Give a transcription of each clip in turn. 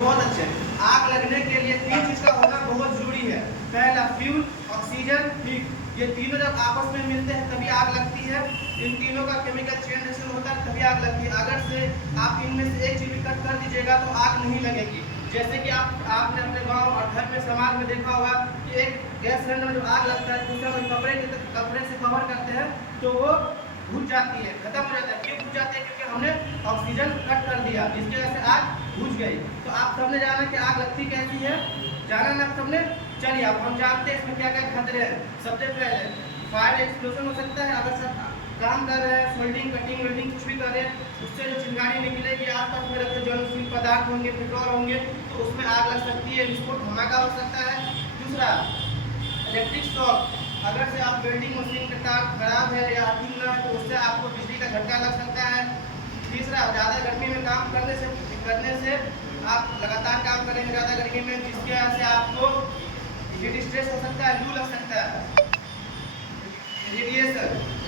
बहुत अच्छे। आग लगने के लिए तीन चीज का होना बहुत जरूरी है। पहला फ्यूल, ऑक्सीजन, हीट। ये तीनों जब आपस में मिलते हैं तभी आग लगती है। इन तीनों का केमिकल चेन रिएक्शन होता है तभी आग लगती है। अगर से आप इनमें से एक चीज भी कट कर दीजिएगा तो आग नहीं लगेगी। जैसे कि आपने अपने गांव और घर में समाज में देखा होगा कि एक गैस सिलेंडर में जब आग लगता है तो उसे हम कपड़े से कवर करते हैं तो वो बुझ जाती है, खत्म हो जाता है। क्यों बुझ जाती है? क्योंकि हमने ऑक्सीजन कट कर दिया, जिसकी वजह से आग बुझ गई। तो आप सबने जाना कि आग लगती कैसी है, जाना ना सबने। चलिए अब हम जानते हैं इसमें क्या क्या खतरे हैं। सबसे पहले फायर एक्सप्लोजन हो सकता है। अगर सब काम कर रहे हैं, सोल्डिंग, कटिंग, वेल्डिंग कुछ भी कर रहे हैं, उससे जो चिंगारी निकलेगी आसपास में रखे ज्वलनशील पदार्थ होंगे, पेट्रोल होंगे, तो उसमें आग लग सकती है, विस्फोट धमाका हो सकता है। दूसरा, इलेक्ट्रिक शॉक। अगर से आप वेल्डिंग मशीन का तार खराब है या अर्थिंग ना है तो उससे आपको बिजली का झटका लग सकता है। तीसरा, ज़्यादा गर्मी में काम करने से आप लगातार काम करेंगे ज़्यादा गर्मी में, जिसकी वजह से आपको हीट स्ट्रेस हो सकता है, लू लग सकता है।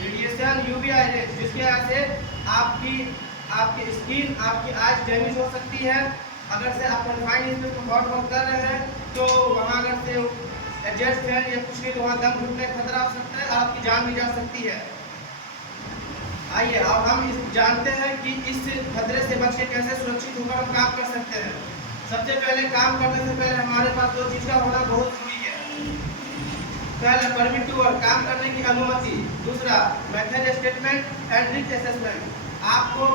रेडिएशन यूवी रेज, जिसकी वजह से आपकी स्किन, आपकी आइज डैमेज हो सकती है। अगर से आप कन्फाइंड स्पेस में बहुत वर्क कर रहे हैं तो वहाँ अगर से एडजस्ट फैन या कुछ नहीं तो वहाँ दम घुटने का खतरा हो सकता है और आपकी जान भी जा सकती है। आइए अब हम जानते हैं कि इस खतरे से बच के कैसे सुरक्षित होकर हम काम कर सकते हैं। सबसे पहले काम करने से पहले हमारे पास दो चीज़ का होना बहुत जरूरी है। पहला, परमिट टू वर्क, काम करने की अनुमति। दूसरा, method statement and risk assessment. आपको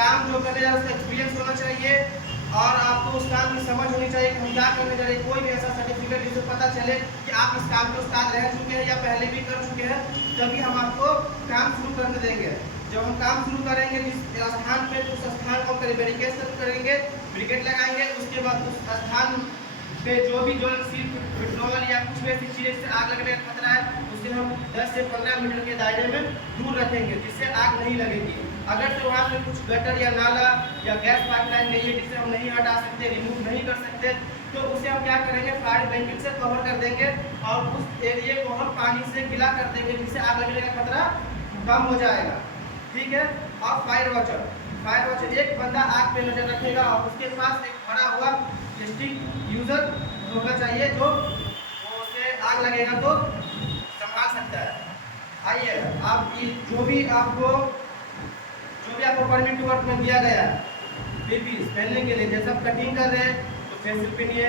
काम जो करने जा रहे हैं उसका एक्सपीरियंस होना चाहिए और आपको उस काम की समझ होनी चाहिए कि हम क्या करने जा रहे हैं। कोई भी ऐसा सर्टिफिकेट जिससे पता चले कि आप इस काम के उस्ताद रह चुके हैं या पहले भी कर चुके हैं, तभी हम आपको काम शुरू करने देंगे। जब हम काम शुरू करेंगे जिस स्थान पे, उस स्थान को बैरिकेड करेंगे, ब्रिकेट लगाएंगे। उसके बाद उस स्थान पे जो भी ज्वलनशील पेट्रोल या कुछ भी ऐसी चीज़ से आग लगने का खतरा है उसे हम 10 से 15 मीटर के दायरे में दूर रखेंगे, जिससे आग नहीं लगेगी। अगर तो वहाँ पे कुछ गटर या नाला या गैस पाइपलाइन नहीं है जिसे हम नहीं हटा सकते, रिमूव नहीं कर सकते, तो उसे हम क्या करेंगे, फायर ब्लैंकेट से कवर कर देंगे और उस एरिया को हम पानी से गिला कर देंगे, जिससे आग लगने का खतरा कम हो जाएगा। ठीक है। और फायर वॉचर एक बंदा आग पे नजर रखेगा और उसके पास एक भरा हुआ स्टिक यूजर होना चाहिए जो उसे आग लगेगा तो संभाल सकता है। आइए आप जो भी आपको परमिट टू वर्क में दिया गया है पीपीई पहनने के लिए, जैसे आप कटिंग कर रहे हैं तो फेस शील्ड पहनिए,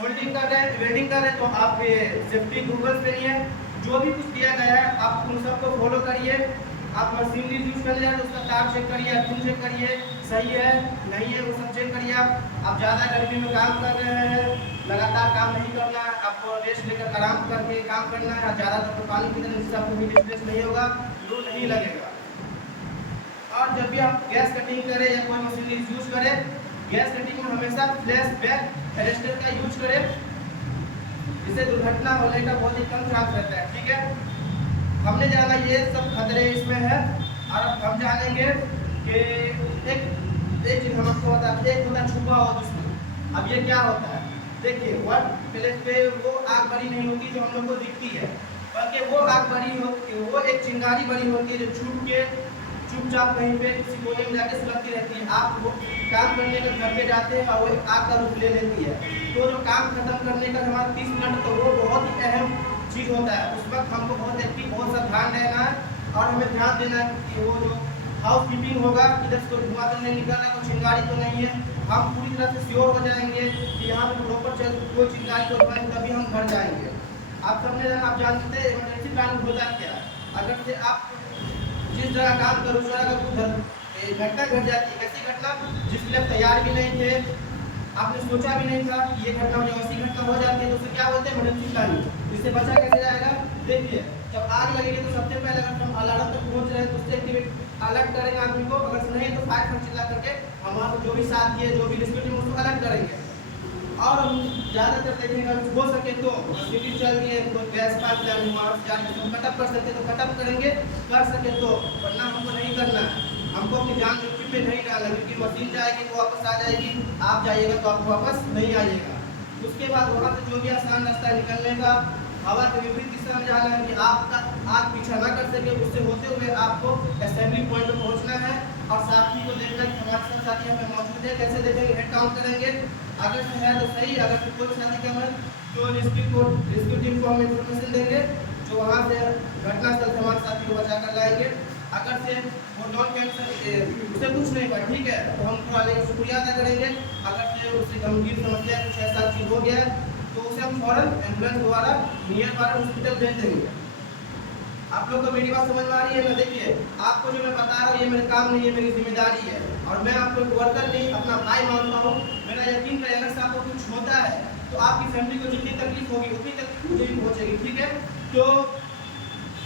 फोल्डिंग कर रहे हैं, वेल्डिंग कर रहे हैं तो आप सेफ्टी गूगल्स पहनिए। जो भी कुछ दिया गया है आप उन सबको फॉलो करिए। आप मशीनरी यूज करने जा रहे हैं तो उसका तार चेक करिए, अर्थिंग चेक करिए, सही है नहीं है वो सब चेक करिए। आप ज़्यादा गर्मी में काम कर रहे हैं, लगातार काम नहीं करना है, आपको रेस्ट लेकर आराम करके काम करना है। ज़्यादातर तो पानी पीना, जिससे आपको हीट स्ट्रेस नहीं होगा, लू नहीं लगेगा। और जब भी आप गैस कटिंग करें या कोई मशीनरी यूज करें, गैस कटिंग में हमेशा फ्लैश बैक अरेस्टर का यूज करें, जिससे दुर्घटना होने का बहुत ही कम चांस रहता है। ठीक है। हमने जाना ये सब खतरे इसमें है और अब हम जानेंगे कि एक चीज हम आपको बताते हैं, एक होता छुपा हुआ दुश्मन। अब ये क्या होता है, देखिए वर्क प्लेस पे वो आग बड़ी नहीं होती जो हम लोग को दिखती है, बल्कि वो आग बड़ी होती, वो एक चिंगारी बड़ी होती है जो छूट के चुपचाप कहीं पे किसी कोने में जाके सुलगती रहती है। आप वो काम करने के घर पे जाते हैं और वो एक आग का रूप ले लेती है। तो जो काम खत्म करने का हमारा 30 मिनट, तो वो बहुत ही अहम चीज़ होता है। उस वक्त हमको बहुत एक्टिव, बहुत सावधान रहना है और हमें ध्यान देना है कि वो जो हाउस कीपिंग होगा, इधर से कोई धुआं तो नहीं निकल रहा, कोई चिंगारी तो नहीं है। हम पूरी तरह से श्योर हो जाएंगे कि यहाँ पर प्रॉपर कोई चिंगारी को धुआं, तभी हम घर जाएंगे। आप जानते हैं इमरजेंसी प्लान होता क्या। अगर से आप जिस जगह काम करो उस जगह कुछ घटना घट जाती है, कैसी घटना जिसके लिए आप तैयार भी नहीं थे, आपने सोचा भी नहीं था ये घटना हो, ऐसी घटना हो जाती है तो उसे क्या बोलते हैं, इमरजेंसी प्लानिंग। इससे बचा कैसे जाएगा, देखिए जब आग लगेगी तो सबसे पहले अगर हम अलार्म तक पहुंच रहे हैं तो उससे एक्टिवेट अलर्ट करेंगे आदमी को। अगर नहीं है तो फायर पर चिल्ला करके हमारे जो भी साथी है, जो भी रिस्क्यू उसको अलर्ट करेंगे। और हम ज़्यादातर देखेंगे हो सके तो सिटी चल रही है, कोई गैस पाइपलाइन कटअप कर सकते तो कटअप करेंगे, कर सके तो, वरना हमको नहीं करना है। हमको अपनी जान जोखिम में नहीं डालना, क्योंकि मशीन जाएगी वो वापस आ जाएगी, आप जाइएगा तो आप वापस नहीं आइएगा। उसके बाद वहाँ से जो भी आसान रास्ता है निकलने का, हवा के विपरीत दिशा में जाना है कि आपका आग पीछा ना कर सके, उससे होते हुए आपको असेंबली पॉइंट पर पहुँचना है। और साथी को देखना कि हमारे साथ साथी हमें मौजूद है, कैसे देखेंगे, हेड काउंट करेंगे अगर से है तो सही, अगर से कोई शादी कम है तो रेस्क्यू टीम को हम इन्फॉर्मेशन देंगे, जो वहाँ से घटनास्थल से हमारे साथी को बचा कर लाएंगे। अगर से वो नॉन कैंसर उसे कुछ नहीं हुआ, ठीक है, तो हम वाले का शुक्रिया अदा करेंगे। अगर से उससे गंभीर समस्या कुछ ऐसा चीज हो गया है तो उसे हम फौरन एम्बुलेंस द्वारा नियर बाय हॉस्पिटल भेज देंगे। आप लोग को मेरी बात समझ में आ रही है ना? देखिए, आपको जो मैं बता रहा हूँ ये मेरे काम नहीं है, मेरी जिम्मेदारी है, और मैं आपको एक वर्कर नहीं अपना भाई मानता हूँ। मेरा यकीन है अगर से आपको कुछ होता है तो आपकी फैमिली को जितनी तकलीफ होगी उतनी तकलीफ मुझे भी पहुँचेगी, ठीक है। तो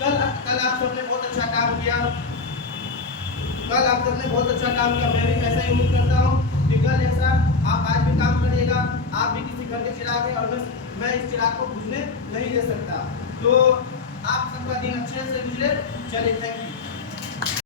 कल आप सबने बहुत अच्छा काम किया, मैं भी ऐसा ही उम्मीद करता हूँ कि कल ऐसा आप आज भी काम करिएगा। आप भी किसी घर के चिराग है और मैं इस चिराग को बुझने नहीं दे सकता। तो आप सबका दिन अच्छे से गुजरे। चलिए, थैंक यू।